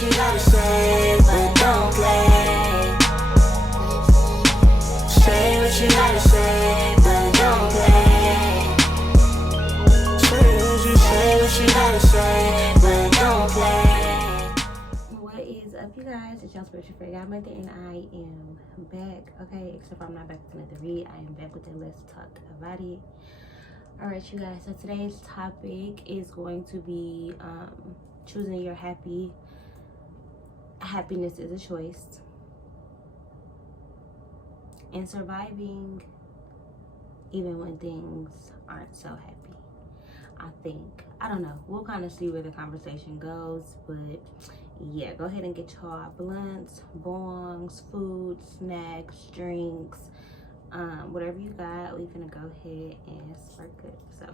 what you gotta say, but don't play. Say what you gotta say, but don't play. Say what you gotta say, but don't play. What is up, you guys? It's your spiritual friend Godmother, and I am back. Okay, except for I'm not back with another read. I am back with the Let's Talk About It. Alright, you guys, so today's topic is going to be choosing your happiness is a choice, and surviving even when things aren't so happy. I don't know, we'll kind of see where the conversation goes, but yeah, go ahead and get your blunts, bongs, food, snacks, drinks, whatever you got. We're gonna go ahead and spark it. So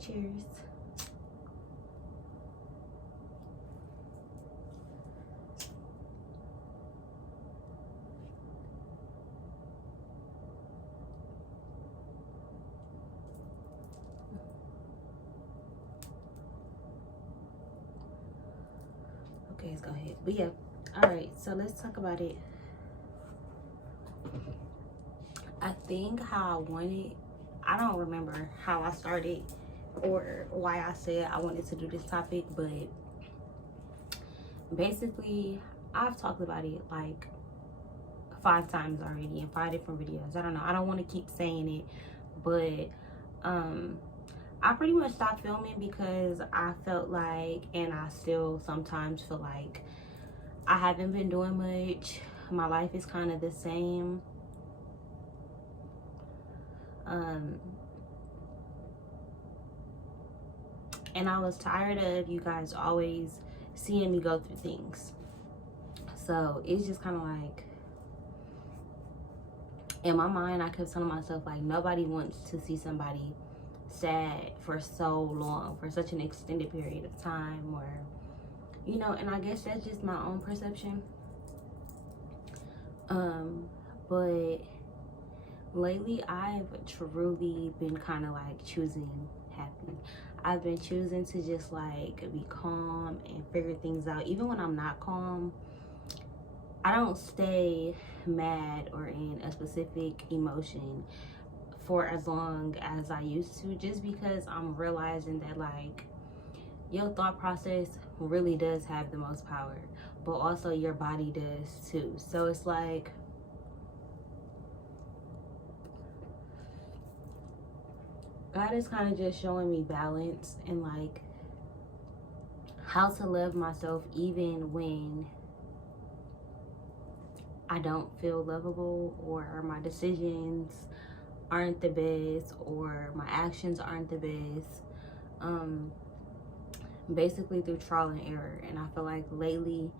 cheers. Okay, let's go ahead. But yeah, all right, so let's talk about it. I think how I wanted, I don't remember how I started or why I said I wanted to do this topic, but basically I've talked about it like 5 times already in 5 different videos. I don't know, I don't want to keep saying it, but I pretty much stopped filming because I felt like, and I still sometimes feel like, I haven't been doing much. My life is kind of the same. And I was tired of you guys always seeing me go through things. So it's just kind of like, in my mind, I kept telling myself, like, nobody wants to see somebody sad for so long, for such an extended period of time, or, you know, and I guess that's just my own perception. But lately I've truly been kind of like choosing happy. I've been choosing to just like be calm and figure things out. Even when I'm not calm, I don't stay mad or in a specific emotion for as long as I used to, just because I'm realizing that like your thought process really does have the most power, but also your body does too. So it's like, God is kind of just showing me balance and like how to love myself even when I don't feel lovable, or my decisions aren't the best, or my actions aren't the best. Basically through trial and error. And I feel like lately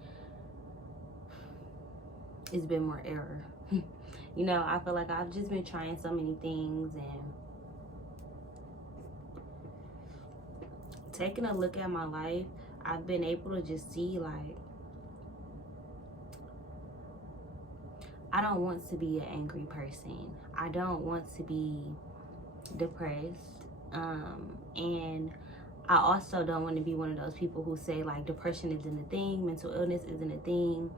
it's been more error. You know, I feel like I've just been trying so many things, and taking a look at my life, I've been able to just see like, I don't want to be an angry person. I don't want to be depressed. And I also don't want to be one of those people who say like depression isn't a thing, mental illness isn't a thing,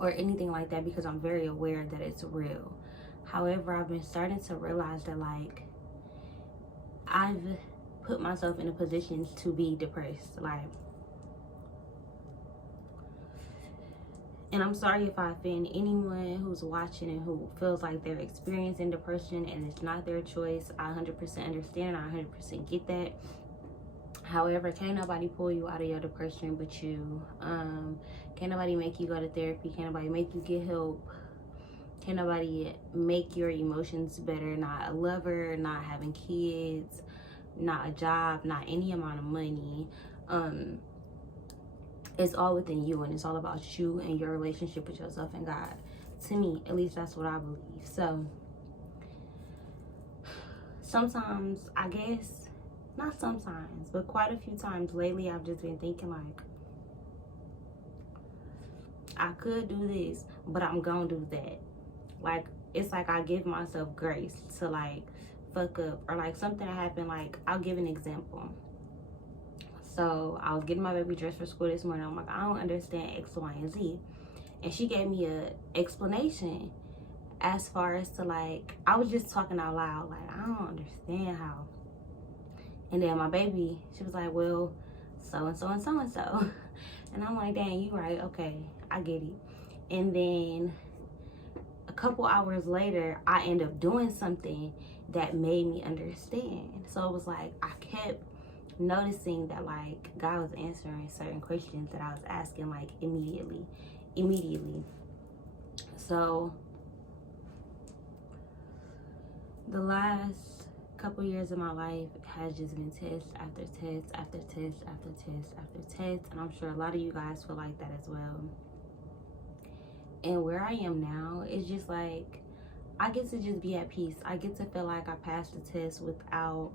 or anything like that, because I'm very aware that it's real. However, I've been starting to realize that like I've put myself in a position to be depressed, like, and I'm sorry if I offend anyone who's watching and who feels like they're experiencing depression and it's not their choice. I 100% understand. I 100% get that. However, can't nobody pull you out of your depression but you. Can't nobody make you go to therapy. Can't nobody make you get help. Can't nobody make your emotions better. Not a lover, not having kids, not a job, not any amount of money. It's all within you, and it's all about you and your relationship with yourself and God. To me, at least that's what I believe. So sometimes, I guess, not sometimes, but quite a few times lately, I've just been thinking like, I could do this, but I'm gonna do that. Like, it's like I give myself grace to like fuck up, or like something that happened. Like, I'll give an example. So I was getting my baby dressed for school this morning. I'm like, I don't understand X, Y, and Z. And she gave me a explanation as far as to like, I was just talking out loud, like, I don't understand how. And then my baby, she was like, well, so and so and so and so. And I'm like, dang, you right, okay, I get it. And then a couple hours later, I end up doing something that made me understand. So it was like, I kept noticing that like God was answering certain questions that I was asking like immediately. So the last couple years of my life has just been test after test after test after test after test, and I'm sure a lot of you guys feel like that as well. And where I am now is just like, I get to just be at peace. I get to feel like I passed the test without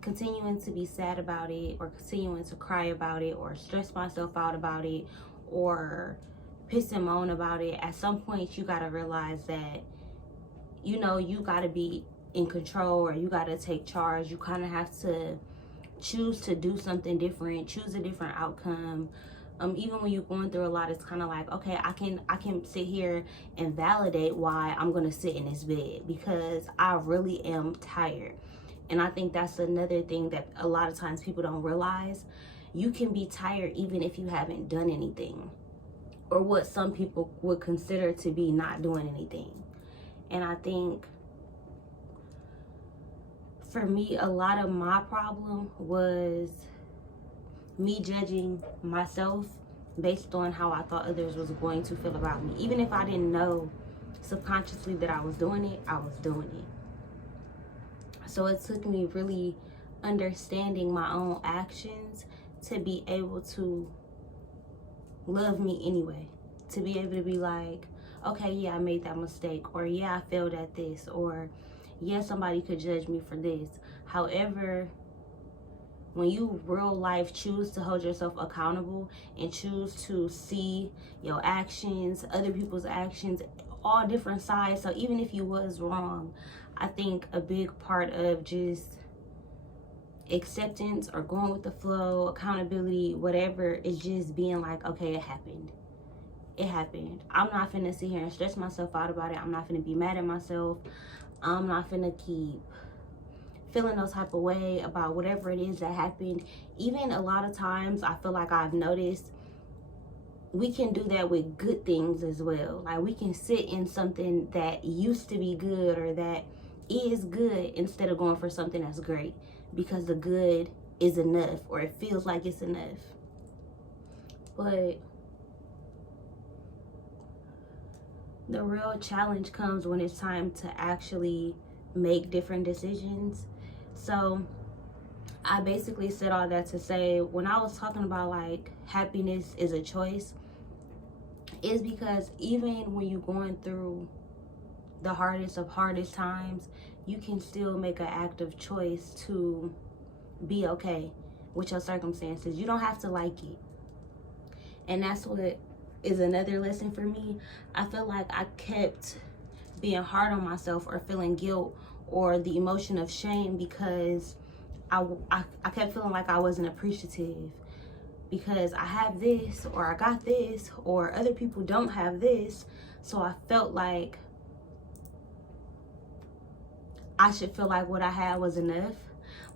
continuing to be sad about it, or continuing to cry about it, or stress myself out about it, or piss and moan about it. At some point, you gotta realize that, you know, you gotta be in control, or you gotta take charge. You kind of have to choose to do something different, choose a different outcome. Even when you're going through a lot, it's kind of like, okay, I can sit here and validate why I'm gonna sit in this bed, because I really am tired. And I think that's another thing that a lot of times people don't realize. You can be tired even if you haven't done anything, or what some people would consider to be not doing anything. And I think for me, a lot of my problem was me judging myself based on how I thought others was going to feel about me. Even if I didn't know subconsciously that I was doing it, I was doing it. So it took me really understanding my own actions to be able to love me anyway. To be able to be like, okay, yeah, I made that mistake, or yeah, I failed at this, or yeah, somebody could judge me for this. However, when you real life choose to hold yourself accountable and choose to see your actions, other people's actions, all different sides. So even if you was wrong, I think a big part of just acceptance or going with the flow, accountability, whatever, is just being like, okay, it happened. It happened. I'm not finna sit here and stress myself out about it. I'm not finna be mad at myself. I'm not finna keep feeling no type of way about whatever it is that happened. Even a lot of times, I feel like I've noticed we can do that with good things as well. Like, we can sit in something that used to be good or that is good instead of going for something that's great, because the good is enough, or it feels like it's enough. But the real challenge comes when it's time to actually make different decisions. So I basically said all that to say, when I was talking about like happiness is a choice, is because even when you're going through the hardest times, you can still make an active choice to be okay with your circumstances. You don't have to like it. And that's what is another lesson for me. I feel like I kept being hard on myself or feeling guilt or the emotion of shame because I kept feeling like I wasn't appreciative because I have this, or I got this, or other people don't have this. So I felt like I should feel like what I had was enough.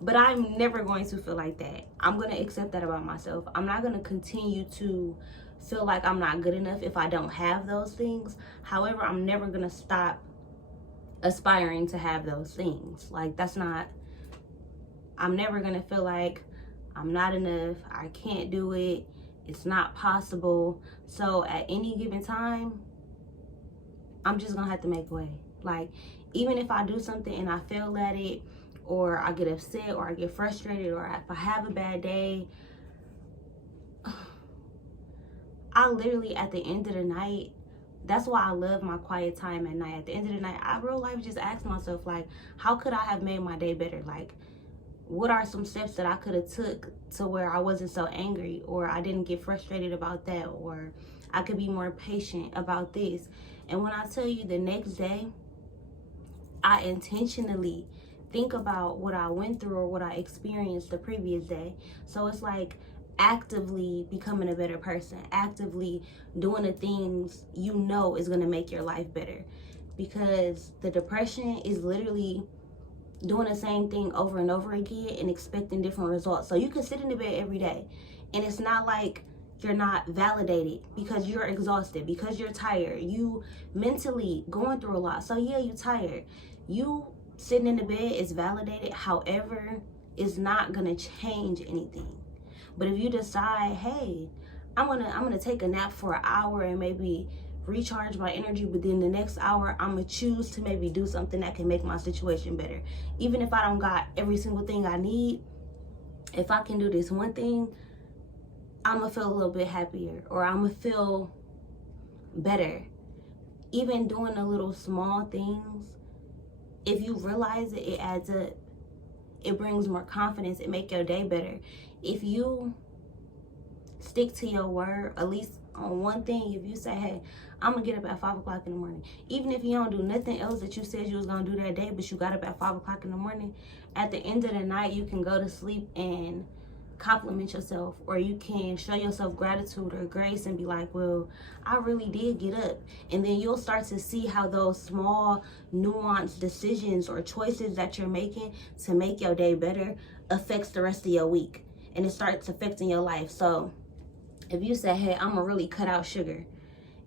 But I'm never going to feel like that. I'm going to accept that about myself. I'm not going to continue to feel like I'm not good enough if I don't have those things. However, I'm never going to stop aspiring to have those things. Like, that's not, I'm never going to feel like I'm not enough, I can't do it, it's not possible. So at any given time, I'm just going to have to make way. Like, even if I do something and I fail at it, or I get upset, or I get frustrated, or if I have a bad day, I literally, at the end of the night, that's why I love my quiet time at night. At the end of the night, I real life just ask myself, like, how could I have made my day better? Like, what are some steps that I could have took to where I wasn't so angry, or I didn't get frustrated about that, or I could be more patient about this? And when I tell you, the next day, I intentionally think about what I went through or what I experienced the previous day. So it's like actively becoming a better person, actively doing the things you know is going to make your life better. Because the depression is literally doing the same thing over and over again and expecting different results. So you can sit in the bed every day and it's not like you're not validated because you're exhausted, because you're tired, you mentally going through a lot. So yeah, you're tired. You sitting in the bed is validated. However, it's not gonna change anything. But if you decide, hey, I'm gonna take a nap for an hour and maybe recharge my energy, but then the next hour I'm gonna choose to maybe do something that can make my situation better. Even if I don't got every single thing I need, if I can do this one thing, I'm gonna feel a little bit happier, or I'm gonna feel better. Even doing the little small things, if you realize it, it adds up. It brings more confidence. It make your day better. If you stick to your word, at least on one thing, if you say, hey, I'm gonna get up at 5 o'clock in the morning, even if you don't do nothing else that you said you was gonna do that day, but you got up at 5 o'clock in the morning, at the end of the night, you can go to sleep and compliment yourself, or you can show yourself gratitude or grace and be like, well, I really did get up. And then you'll start to see how those small nuanced decisions or choices that you're making to make your day better affects the rest of your week, and it starts affecting your life. So if you say, hey, I'm gonna really cut out sugar,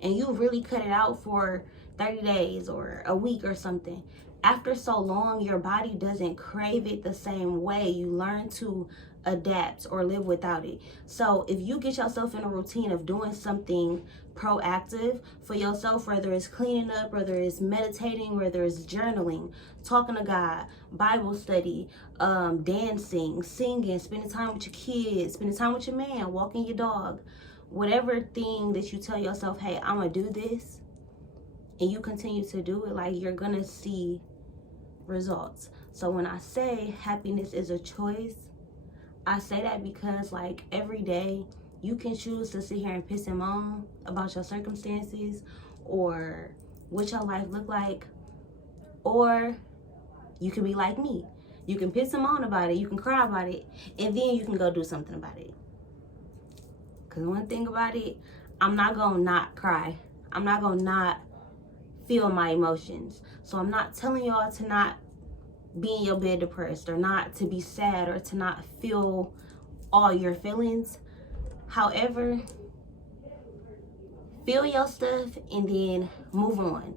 and you really cut it out for 30 days or a week or something, after so long, your body doesn't crave it the same way. You learn to adapt or live without it. So if you get yourself in a routine of doing something proactive for yourself, whether it's cleaning up, whether it's meditating, whether it's journaling, talking to God, Bible study, dancing, singing, spending time with your kids, spending time with your man, walking your dog, whatever thing that you tell yourself, hey, I'm gonna do this, and you continue to do it, like, you're gonna see results. So when I say happiness is a choice, I say that because, like, every day you can choose to sit here and piss and moan about your circumstances or what your life look like, or you can be like me. You can piss and moan about it, you can cry about it, and then you can go do something about it. Because one thing about it, I'm not gonna not cry. I'm not gonna not feel my emotions. So I'm not telling y'all to not be in your bed depressed, or not to be sad, or to not feel all your feelings. However, feel your stuff and then move on.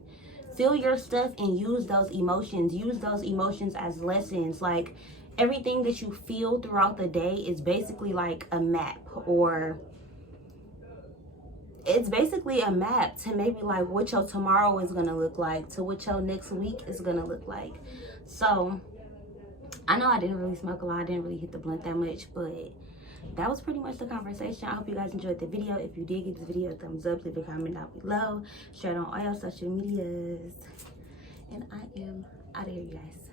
Feel your stuff and use those emotions. Use those emotions as lessons. Like, everything that you feel throughout the day is basically like a map, or it's basically a map to maybe like what your tomorrow is gonna look like, to what your next week is gonna look like. So I know I didn't really smoke a lot, I didn't really hit the blunt that much, but that was pretty much the conversation. I hope you guys enjoyed the video. If you did, give this video a thumbs up, leave a comment down below, share it on all your social medias, and I am out of here, you guys.